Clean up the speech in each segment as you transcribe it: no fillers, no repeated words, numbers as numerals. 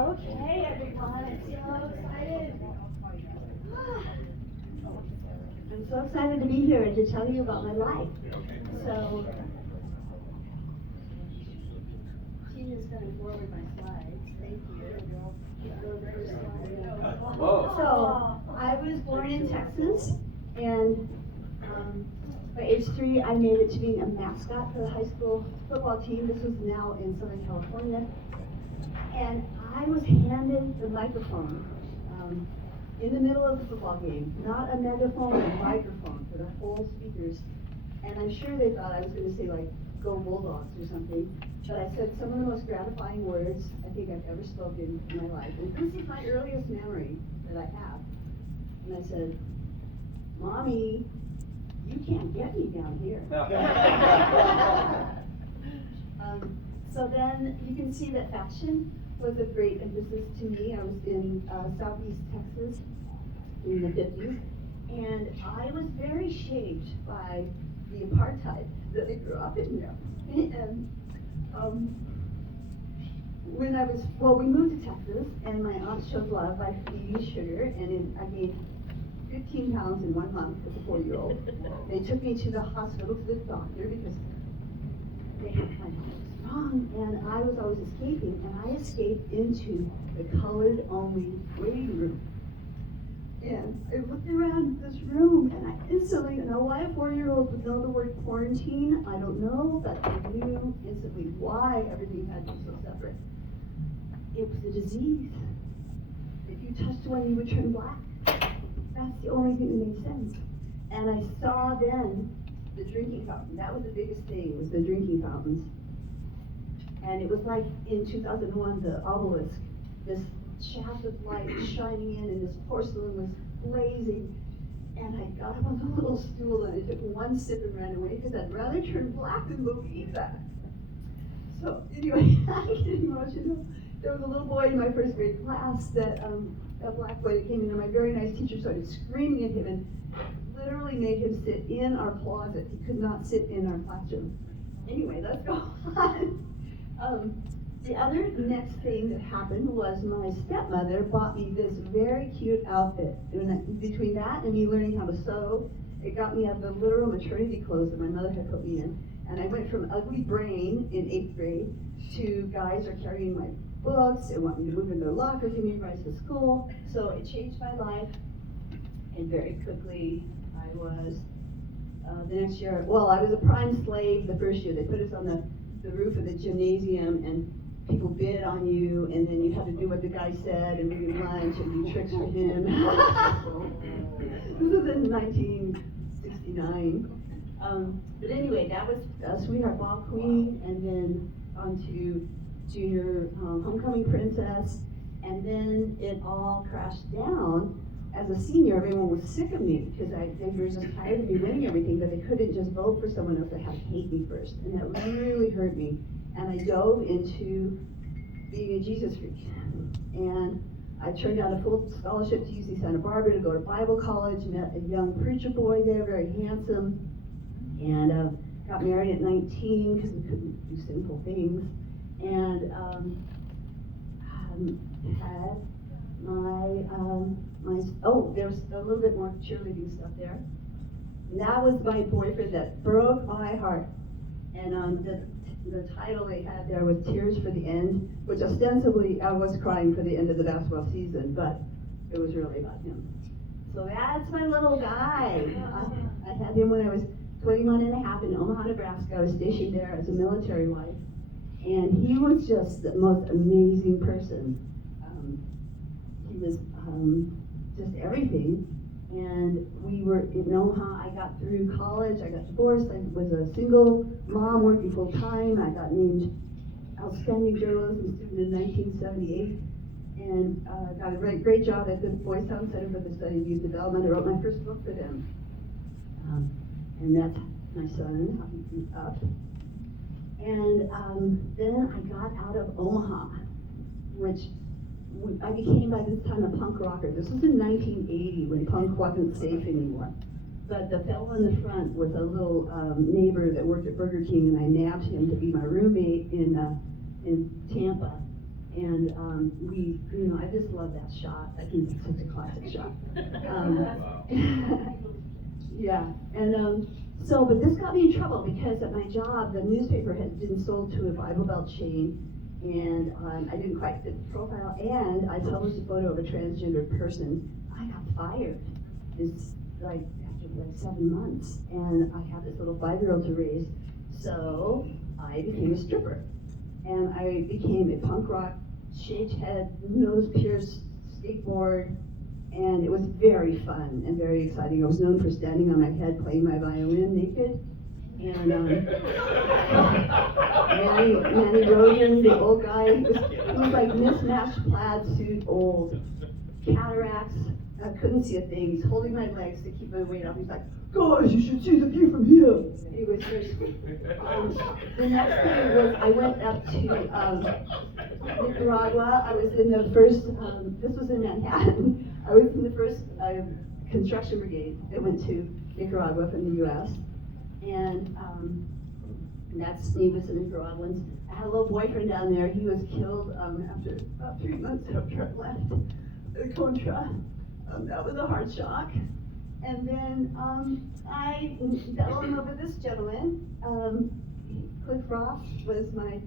Okay, everyone, I'm so excited. I'm so excited to be here and to tell you about my life. So, Tina's going to forward my slides. Thank you. Go to the first slide. So, I was born in Texas, and by age 3, I made it to being a mascot for the high school football team. This was now in Southern California. And I was handed the microphone in the middle of the football game, not a megaphone, a microphone for the whole speakers. And I'm sure they thought I was going to say, like, go Bulldogs or something. But I said some of the most gratifying words I think I've ever spoken in my life. And this is my earliest memory that I have. And I said, Mommy, you can't get me down here. So then you can see that fashion was of great emphasis to me. I was in Southeast Texas in the 50s, and I was very shaped by the apartheid that I grew up in there. And when I was, we moved to Texas, and my aunt showed love by feeding me sugar, and I gained 15 pounds in 1 month as a 4-year-old. They took me to the hospital, to the doctor, because they had to find out I was wrong, and I was always escaping, and I escaped into the colored-only waiting room. And I looked around this room, and I instantly know why a 4-year-old would know the word quarantine. I don't know, but I knew instantly why everything had to be so separate. It was a disease. If you touched one, you would turn black. That's the only thing that made sense. And I saw then the drinking fountain. That was the biggest thing, was the drinking fountains. And it was like in 2001, the obelisk, this shaft of light shining in, and this porcelain was blazing. And I got up on the little stool, and I took one sip and ran away, because I'd rather turn black than believe that. So anyway, I'm getting emotional. There was a little boy in my first grade class that, a black boy that came in, and my very nice teacher started screaming at him and literally made him sit in our closet. He could not sit in our classroom. Anyway, let's go on. The other next thing that happened was my stepmother bought me this very cute outfit. And between that and me learning how to sew, it got me out of the literal maternity clothes that my mother had put me in. And I went from ugly brain in 8th grade to guys are carrying my books and want me to move in their locker to me right to school. So it changed my life. And very quickly, I was, the next year, I was a prime slave the first year. They put us on the roof of the gymnasium, and people bid on you, and then you had to do what the guy said and bring him lunch and do tricks for him. This was in 1969. But anyway, that was Sweetheart Ball Queen, and then on to Junior Homecoming Princess, and then it all crashed down. As a senior, everyone was sick of me because they were just tired of me winning everything, but they couldn't just vote for someone else. They had to hate me first, and that really hurt me. And I dove into being a Jesus freak. And I turned down a full scholarship to UC Santa Barbara to go to Bible college, met a young preacher boy there, very handsome, and got married at 19 because we couldn't do sinful things. And had there's a little bit more cheerleading stuff there. And that was my boyfriend that broke my heart. And the title they had there was Tears for the End, which ostensibly I was crying for the end of the basketball season, but it was really about him. So that's my little guy. I had him when I was 21 and a half in Omaha, Nebraska. I was stationed there as a military wife. And he was just the most amazing person. He was just everything. And we were in Omaha. I got through college. I got divorced. I was a single mom working full time. I got named Outstanding Journalism Student in 1978. And got a great job at the Boys Town Center for the Study of Youth Development. I wrote my first book for them. And that's my son, how he grew up. And then I got out of Omaha, which I became by this time a punk rocker. This was in 1980 when punk wasn't safe anymore. But the fellow in the front was a little neighbor that worked at Burger King, and I nabbed him to be my roommate in Tampa. And I just love that shot. I think it's such a classic shot. Yeah, and but this got me in trouble because at my job, the newspaper had been sold to a Bible Belt chain, and I didn't quite fit the profile, and I published a photo of a transgendered person. I got fired. It's after 7 months, and I had this little 5-year-old to raise, so I became a stripper. And I became a punk rock, shaved head, nose pierced, skateboard, and it was very fun and very exciting. I was known for standing on my head playing my violin naked. And Manny Rogan, the old guy, he was like mismatched plaid suit, old, cataracts. I couldn't see a thing. He's holding my legs to keep my weight off. He's like, "Guys, you should see the view from here." It was very sweet. The next thing was I went up to Nicaragua. I was in the first, this was in Manhattan. I was in the first construction brigade that went to Nicaragua from the U.S. And that's me with some Nicaraguans. I had a little boyfriend down there. He was killed after about 3 months after I left the Contra. That was a hard shock. And then I fell in love with this gentleman. Cliff Ross was my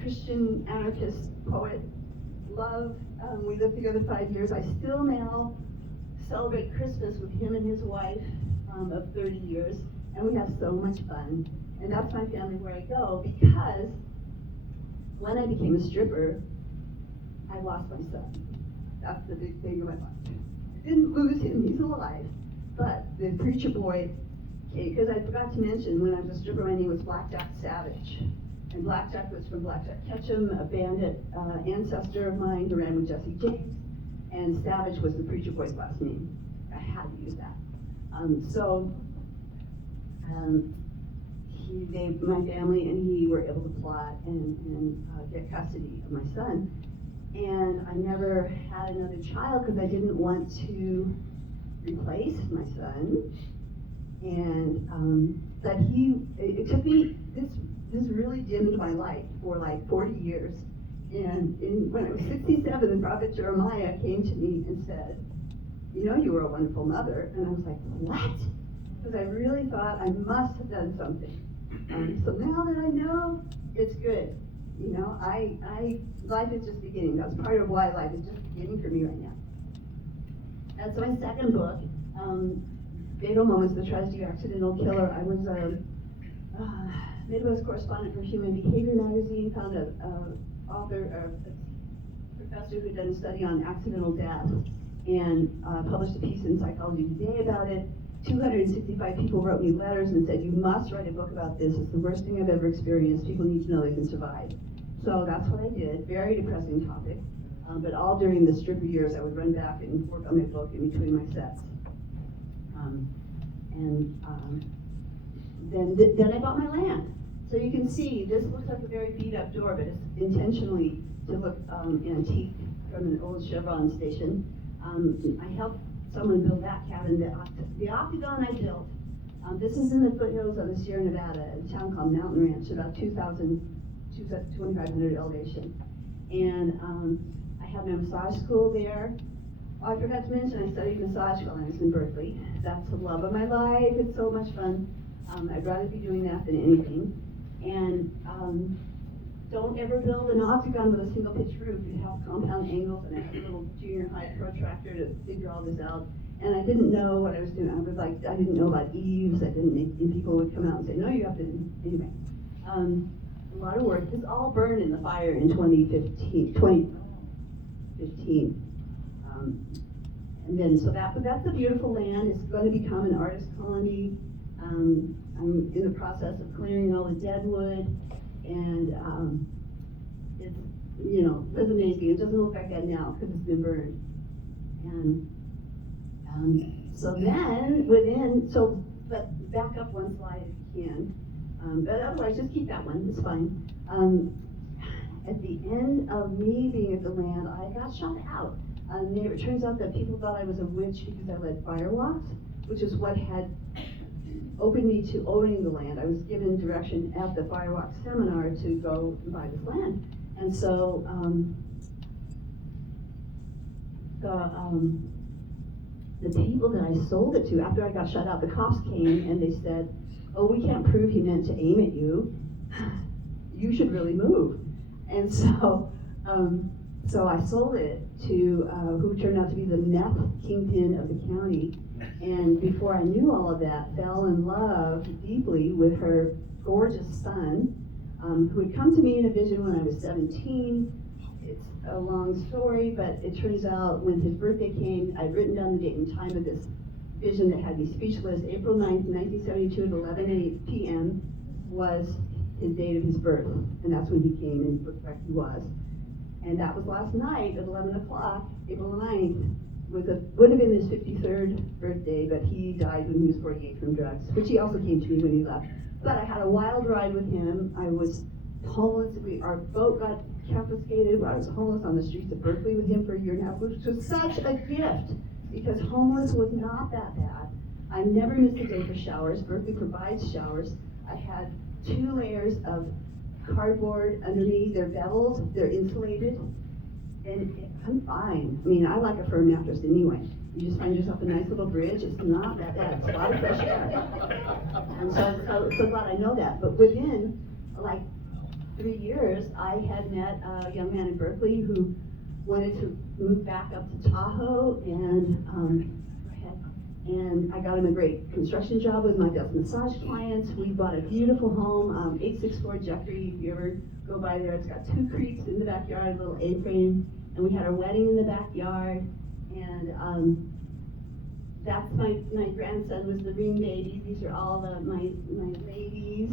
Christian anarchist poet. Love. We lived together 5 years. I still now celebrate Christmas with him and his wife of 30 years, and we have so much fun. And that's my family where I go, because when I became a stripper, I lost my son. That's the big thing in my life. I didn't lose him, he's alive. But the preacher boy came, because I forgot to mention, when I was a stripper, my name was Blackjack Savage. And Blackjack was from Blackjack Ketchum, a bandit ancestor of mine who ran with Jesse James. And Savage was the preacher boy's last name. I had to use that. My family and he were able to plot and get custody of my son. And I never had another child because I didn't want to replace my son. And but it took me, this really dimmed my life for like 40 years. And when I was 67, the prophet Jeremiah came to me and said, "You were a wonderful mother." And I was like, "What?" Because I really thought I must have done something. So now that I know, it's good. Life is just beginning. That's part of why life is just beginning for me right now. That's my second book, Fatal Moments, The Tragedy of Accidental Killer. I was a Midwest correspondent for Human Behavior magazine, found a professor who had done a study on accidental death, and published a piece in Psychology Today about it. 265 people wrote me letters and said, "You must write a book about this. It's the worst thing I've ever experienced. People need to know they can survive." So that's what I did. Very depressing topic. But all during the stripper years, I would run back and work on my book in between my sets. Then I bought my land. So you can see, this looks like a very beat up door, but it's intentionally to look antique from an old Chevron station. I helped someone build that cabin. The octagon I built, this is in the foothills of the Sierra Nevada, a town called Mountain Ranch, about 2,500 elevation. And I had my massage school there. Oh, I forgot to mention I studied massage while I was in Berkeley. That's the love of my life. It's so much fun. I'd rather be doing that than anything. And don't ever build an octagon with a single pitch roof. You have compound angles, and I had a little junior high protractor to figure all this out. And I didn't know what I was doing. I didn't know about eaves. And people would come out and say, "No, you have to." Anyway, a lot of work. This all burned in the fire in 2015. And then, but that's a beautiful land. It's going to become an artist colony. I'm in the process of clearing all the dead wood, and it's, it's amazing. It doesn't look like that now because it's been burned. And but back up one slide if you can. But otherwise, just keep that one. It's fine. At the end of me being at the land, I got shot out. It turns out that people thought I was a witch because I led firewalks, which is what had opened me to owning the land. I was given direction at the firewalk seminar to go and buy this land. And so the people that I sold it to, after I got shut out, the cops came and they said, "Oh, we can't prove he meant to aim at you. You should really move." And so I sold it to who turned out to be the meth kingpin of the county. And before I knew all of that, fell in love deeply with her gorgeous son, who had come to me in a vision when I was 17. It's a long story, but it turns out when his birthday came, I'd written down the date and time of this vision that had me speechless. April 9th, 1972 at 11 p.m. was his date of his birth, and that's when he came and looked like he was. And that was last night at 11 o'clock, April 9th, would have been his 53rd birthday, but he died when he was 48 from drugs, which he also came to me when he left. But I had a wild ride with him. I was homeless. Our boat got confiscated. I was homeless on the streets of Berkeley with him for a year and a half, which was such a gift, because homeless was not that bad. I never missed a day for showers. Berkeley provides showers. I had 2 layers of cardboard underneath. They're beveled, they're insulated, and I'm fine. I mean, I like a firm mattress anyway. You just find yourself a nice little bridge. It's not that bad. It's a lot of fresh air. And so I'm so glad I know that. But within like 3 years, I had met a young man in Berkeley who wanted to move back up to Tahoe, and I got him a great construction job with my best massage clients. We bought a beautiful home, 864 Jeffrey. If you ever go by there, it's got 2 creeks in the backyard, a little A-frame, and we had our wedding in the backyard. And that's my grandson was the ring baby. These are all my ladies.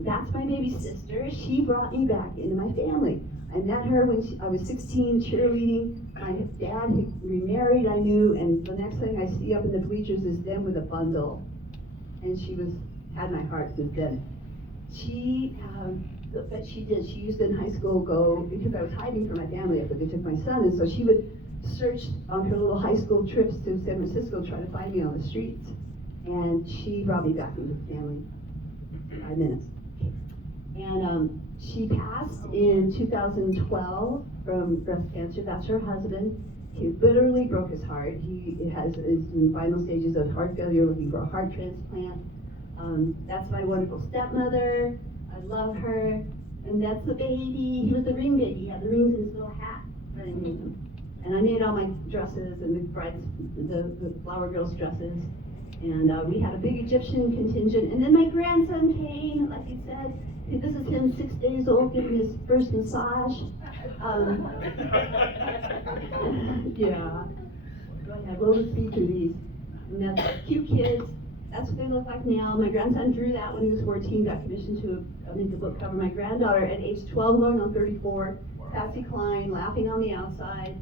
That's my baby sister. She brought me back into my family. I met her when I was 16, cheerleading. My dad had remarried, I knew, and the next thing I see up in the bleachers is them with a bundle. And she had my heart since then. But she did. She used to in high school because I was hiding from my family after they took my son, and so she would search on her little high school trips to San Francisco, try to find me on the streets. And she brought me back into the family. 5 minutes. And she passed in 2012 from breast cancer. That's her husband. He literally broke his heart. He is in final stages of heart failure, looking for a heart transplant. That's my wonderful stepmother. I love her. And that's the baby. He was the ring baby. He had the rings in his little hat. I made them. And I made all my dresses and the flower girls' dresses. And we had a big Egyptian contingent. And then my grandson came, like he said. This is him, 6 days old, getting his first massage. Yeah. Go ahead, we'll just speak through these. And that's cute kids. That's what they look like now. My grandson drew that when he was 14, got commissioned to make the book cover. My granddaughter at age 12 going on 34, Patsy Cline, laughing on the outside,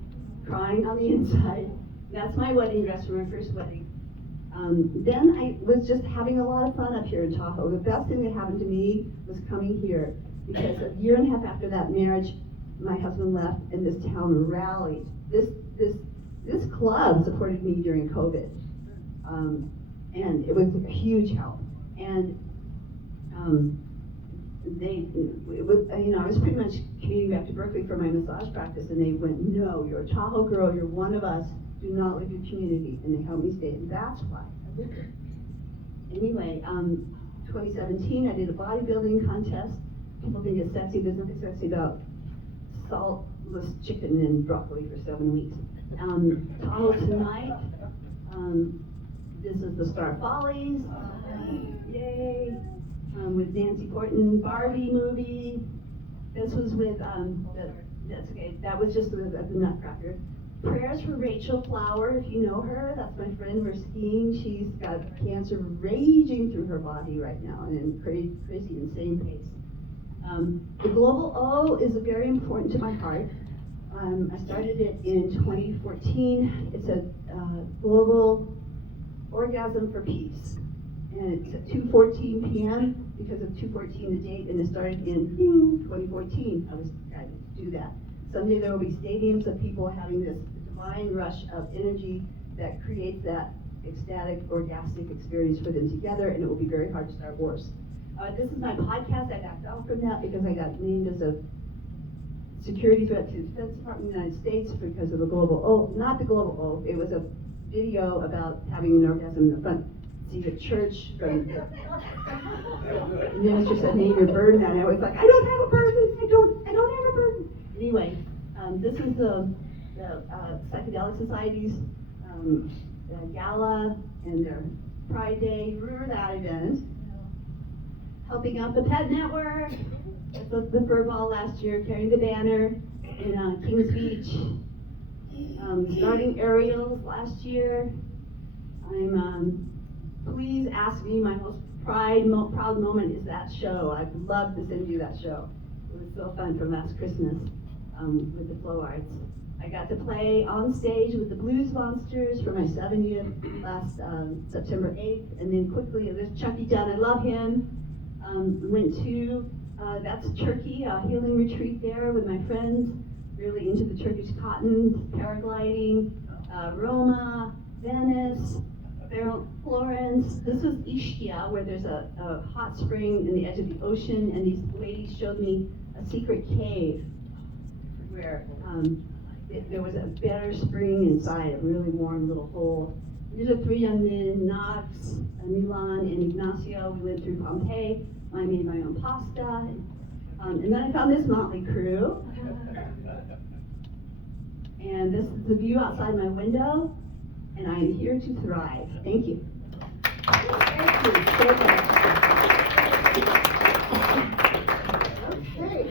crying on the inside. That's my wedding dress for my first wedding. Then I was just having a lot of fun up here in Tahoe. The best thing that happened to me was coming here, because a year and a half after that marriage, my husband left and this town rallied. This club supported me during COVID, and it was a huge help. And I was pretty much commuting back to Berkeley for my massage practice, and they went, "No, you're a Tahoe girl, you're one of us. Do not leave your community," and they helped me stay, and that's why I lived here. Anyway, 2017, I did a bodybuilding contest. People think it's sexy. There's nothing sexy about saltless chicken and broccoli for 7 weeks. Tahoe tonight. This is the Star Follies. Yay! With Nancy Porton, Barbie movie. This was with that's okay. That was just at the Nutcracker. Prayers for Rachel Flower, if you know her. That's my friend. We're skiing. She's got cancer raging through her body right now, and in crazy, insane pace. The Global O is very important to my heart. I started it in 2014. It's a global orgasm for peace, and it's at 2:14 p.m. because of 2:14 the date, and it started in 2014. I do that. Someday there will be stadiums of people having this divine rush of energy that creates that ecstatic, orgastic experience for them together, and it will be very hard to start wars. This is my podcast. I backed off from that because I got named as a security threat to the Defense Department of the United States because of a not the global oath, it was a video about having an orgasm in the front seat of church. The minister said, name your burden, and I was like, I don't have a burden, I don't have a burden. Anyway, this is the Psychedelic Society's gala and their Pride Day. Remember that event? Helping out the Pet Network at the Fur Ball last year, carrying the banner in Kings Beach, starting aerials last year. Please ask me, my most proud moment is that show. I'd love to send you that show. It was so fun from last Christmas with the Flow Arts. I got to play on stage with the Blues Monsters for my 70th last September 8th, and then quickly, there's Chucky Dunn, I love him. Went to, that's Turkey, a healing retreat there with my friends, really into the Turkish cotton, paragliding, Roma, Venice, Florence. This was Ischia, where there's a hot spring in the edge of the ocean, and these ladies showed me a secret cave where there was a better spring inside, a really warm little hole. These are three young men, Knox, Milan, and Ignacio. We went through Pompeii. I made my own pasta. And then I found this motley crew. And this is the view outside my window. And I am here to thrive. Thank you. Thank you so much. Okay.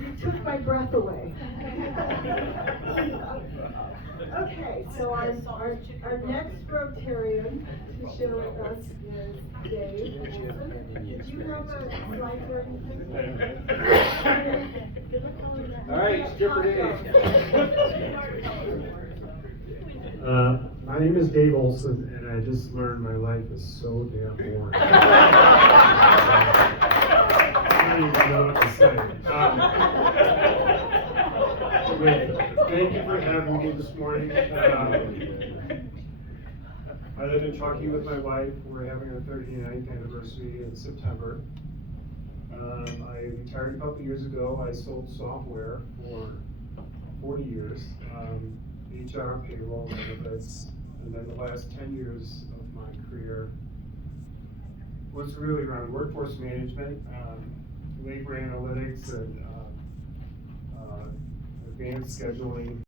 You took my breath away. Okay, so our next Rotarian to share with us is Dave. Did you have a slide or anything? All right, stripper Dave. My name is Dave Olson, and I just learned my life is so damn boring. I don't even know what to say. Thank you for having me this morning. I live in Truckee with my wife. We're having our 39th anniversary in September. I retired a couple years ago. I sold software for 40 years. HR, payroll, benefits, and then the last 10 years of my career was really around workforce management, labor analytics, and advanced scheduling,